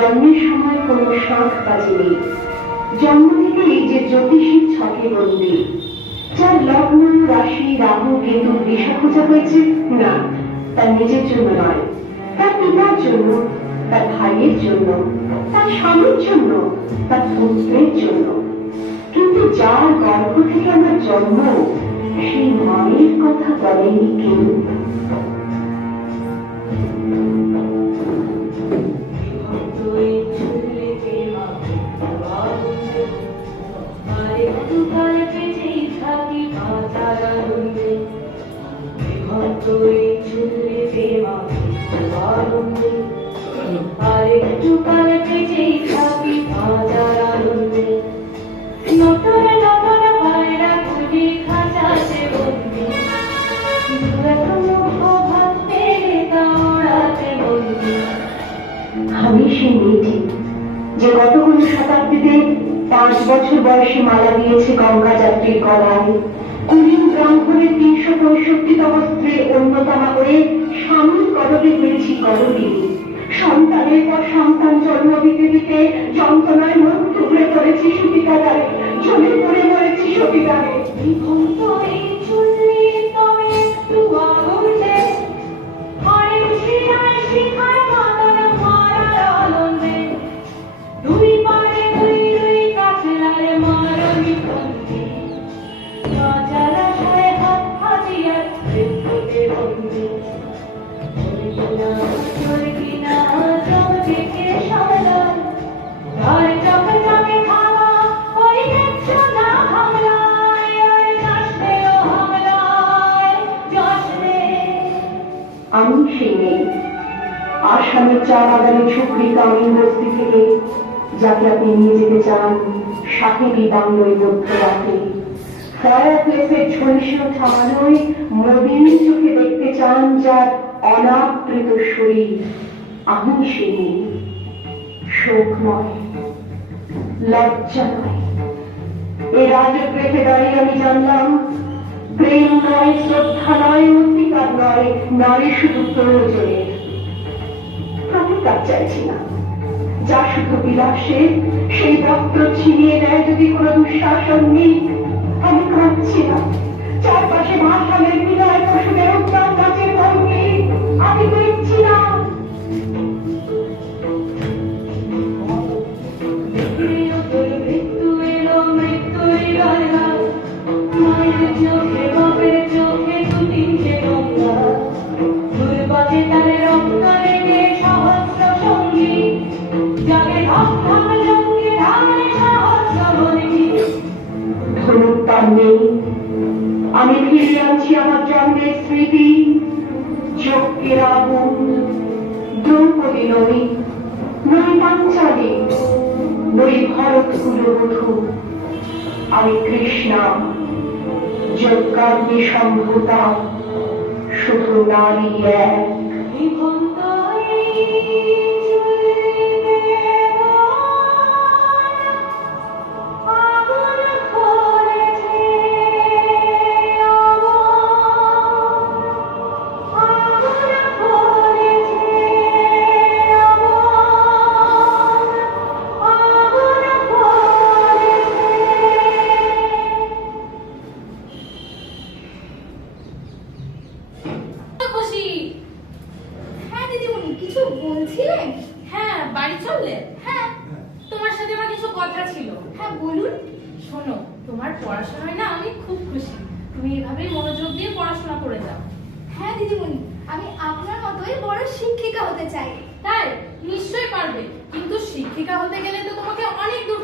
জন্মের সময় কোনো শাঁখ বাজেনি, জন্ম থেকেই যে জ্যোতিষীর ছকে বন্দী। যার লগ্ন রাশি রাহু কেতু দিশা খোঁজা হয়েছে, না, তার নিজের জন্য নয়, তার পিতার জন্য, তার ভাইয়ের জন্য, তার স্বামীর জন্য, তার পুত্রের জন্য। কিন্তু যার গর্ভ থেকে আমার জন্ম, সেই মায়ের কথা বলেনি কেউ। আরেকটু কালে পেয়েই থাকি বাজার আনন্দে, নতুন নতুন পায়রা খুঁজি খাঁচাতে বন্দি, ভাত পেলে তাওড়াতে বন্দি। আমি সেই মেয়েটি যে গত কোন শতাব্দীতে 5 বছর বয়সে মালা দিয়েছে গঙ্গা যাত্রীর গলায়, কুড়িন ব্রাহ্মণের 365তম স্ত্রী অন্যতমা করে স্বামীর কদমে হয়েছি গর্বিনী। সন্তানের পর সন্তান জন্ম দিতে দিতে যন্ত্রণায় মুখ টুকরে পড়েছি সতীকাগারে, ঝুলে পড়ে মরেছি সতীকারে। আমি সেই মেয়ে, আসামের চা বাগানের ঝুঁকড়ি কামিন বস্তি থেকে, যাকে আপনি নিয়ে যেতে চান সাহেবী বাংলোয় বৌদ্ধ রাখে। ফায়ার প্লেসের ঝলসে ওঠা আলোয় মলিন চোখে দেখতে চান যার অনাবৃত শরীর। আমি সেই মেয়ে, শোক নয়, লজ্জা নয়। এই রাজগৃহে দাঁড়িয়ে আমি জানলাম, প্রেম নয়, শ্রদ্ধা নয়, অধিকার নয়, নারী শুধু প্রয়োজনের। প্রতিকার চাইছি না, যা শুধু বিলাসে, সেই রক্ত ছিনিয়ে নেয় যদি কোনো দুঃশাসন নেই। আমি কাঁদছি না, চারপাশে ভাষালের বিনয় পশুদের উদ্যান গাছের ভঙ্গি আমি দেখছি না। আমি ফিরে আনছি আমার জন্মের স্মৃতি, চোখের আগুন। দ্রৌপদী নই, নই পাঞ্চালী, নই ভরত কুলবধূ। আমি কৃষ্ণা, যজ্ঞাগ্নি সম্ভূতা, শুধু নারী এক। কিছু বলছিলেন? হ্যাঁ, বাড়ি চললে? হ্যাঁ, তোমার সাথে আমার কিছু কথা ছিল। হ্যাঁ বলুন। শোনো, তোমার পড়াশোনায় না আমি খুব খুশি। তুমি এভাবেই মনোযোগ দিয়ে পড়াশোনা করে যাও। হ্যাঁ দিদিমণি, আমি আপনার মতোই বড় শিক্ষিকা হতে চাই। তাই নিশ্চয়ই পারবে, কিন্তু শিক্ষিকা হতে গেলে তো তোমাকে অনেক দূর